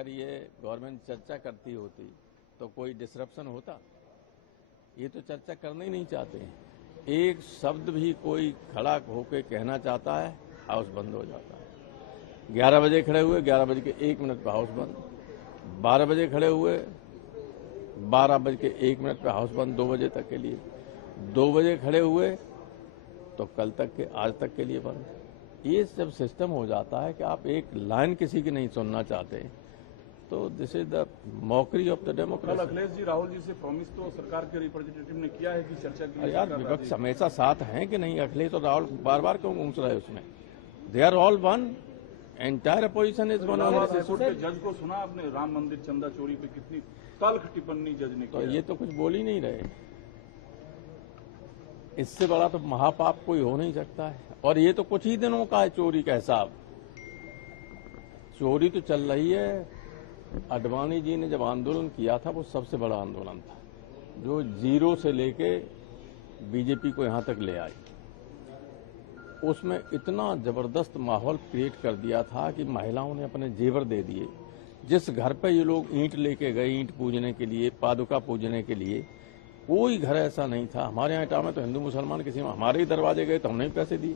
अगर ये गवर्नमेंट चर्चा करती होती तो कोई डिसरप्शन होता? ये तो चर्चा करना ही नहीं चाहते हैं। एक शब्द भी कोई खड़ा होकर कहना चाहता है, हाउस बंद हो जाता है। 11 बजे खड़े हुए, 11 बज के 1 मिनट पे हाउस बंद। 12 बजे खड़े हुए, 12 बज के 1 मिनट पे हाउस बंद 2 बजे तक के लिए। 2 बजे खड़े हुए तो कल तक के, आज तक के लिए बंद। ये जब सिस्टम हो जाता है कि आप एक लाइन किसी की नहीं सुनना चाहते, तो this is the mockery of the कल डेमोक्रेसी। अखिलेश जी राहुल जी से प्रॉमिस तो सरकार के रिप्रेजेंटेटिव ने किया है कि चर्चा के लिए यार सरकार विपक्ष राजी है। हमेशा साथ हैं कि नहीं? अखिलेश और राहुल बार बार क्यों घूस रहे हैं उसमें? They are all one, entire opposition is one. Allahabad high court के जज को सुना आपने, राम मंदिर चंदा चोरी पे कितनी तल्ख टिप्पणी जज ने तो किया। ये तो कुछ बोल ही नहीं रहे। इससे बड़ा तो महापाप कोई हो नहीं सकता है। और ये तो कुछ ही दिनों का है चोरी का हिसाब। चोरी तो चल रही है। अडवाणी जी ने जब आंदोलन किया था, वो सबसे बड़ा आंदोलन था, जो जीरो से लेके बीजेपी को यहां तक ले आई। उसमें इतना जबरदस्त माहौल क्रिएट कर दिया था कि महिलाओं ने अपने जेवर दे दिए। जिस घर पे ये लोग ईंट लेके गए, ईंट पूजने के लिए, पादुका पूजने के लिए, कोई घर ऐसा नहीं था। हमारे यहाँ इटावा में तो हिंदू मुसलमान किसी में हमारे ही दरवाजे गए तो हमने भी पैसे दिए,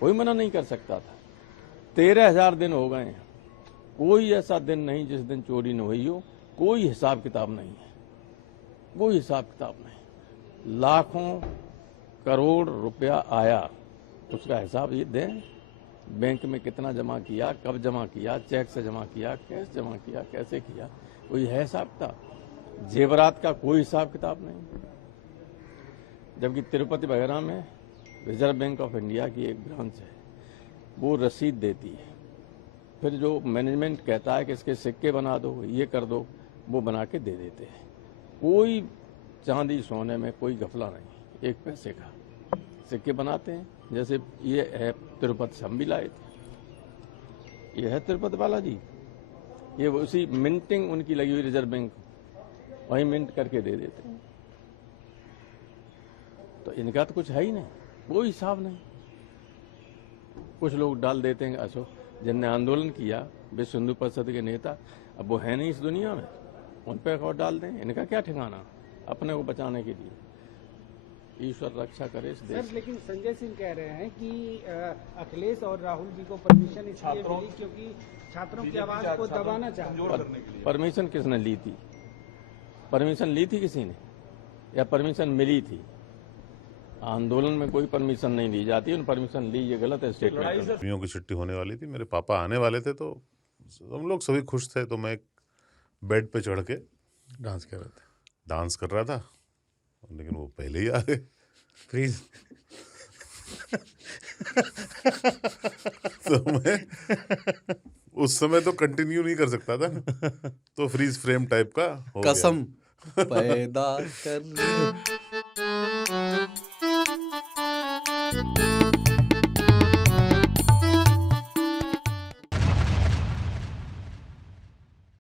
कोई मना नहीं कर सकता था। 13,000 दिन हो गए हैं, कोई ऐसा दिन नहीं जिस दिन चोरी न हुई हो। कोई हिसाब किताब नहीं है, कोई हिसाब किताब नहीं। लाखों करोड़ रुपया आया, उसका हिसाब ये दें। बैंक में कितना जमा किया, कब जमा किया, चेक से जमा किया, कैश जमा किया, कैसे किया, कोई है हिसाब किताब? जेवरात का कोई हिसाब किताब नहीं। जबकि तिरुपति वगैरह में रिजर्व बैंक ऑफ इंडिया की एक ब्रांच है, वो रसीद देती है। फिर जो मैनेजमेंट कहता है कि इसके सिक्के बना दो, ये कर दो, वो बना के दे देते हैं। कोई चांदी सोने में कोई घपला नहीं। 1 पैसे का सिक्के बनाते हैं। जैसे ये है तिरुपति से हम भी लाए थे, ये है तिरुपति बालाजी। ये उसी मिंटिंग उनकी लगी हुई रिजर्व बैंक, वहीं मिंट करके दे देते हैं। तो इनका तो कुछ है ही नहीं, कोई हिसाब नहीं। कुछ लोग डाल देते हैं, अशोक जिनने आंदोलन किया, विश्व हिंदू परिषद के नेता, अब वो है नहीं इस दुनिया में, उन पर और डाल दें। इनका क्या ठिकाना अपने को बचाने के लिए? ईश्वर रक्षा करे इस देश। सर, लेकिन संजय सिंह कह रहे हैं कि अखिलेश और राहुल जी को परमिशन इसलिए मिली क्योंकि छात्रों की आवाज को दबाना चाहते। परमिशन किसने ली थी? परमिशन ली थी किसी ने, या परमिशन मिली थी? आंदोलन में कोई परमिशन नहीं ली जाती। उन परमिशन ली, ये गलत है स्टेटमेंट। गर्मियों की छुट्टी होने वाली थी, मेरे पापा आने वाले थे, तो हम लोग सभी खुश थे। तो मैं एक बेड पे चढ़ के डांस कर रहा था, लेकिन वो पहले ही आ गए। फ्रीज। तो मैं उस समय तो कंटिन्यू नहीं कर सकता था, तो फ्रीज फ्रेम टाइप का हो गया। कसम पैदा कर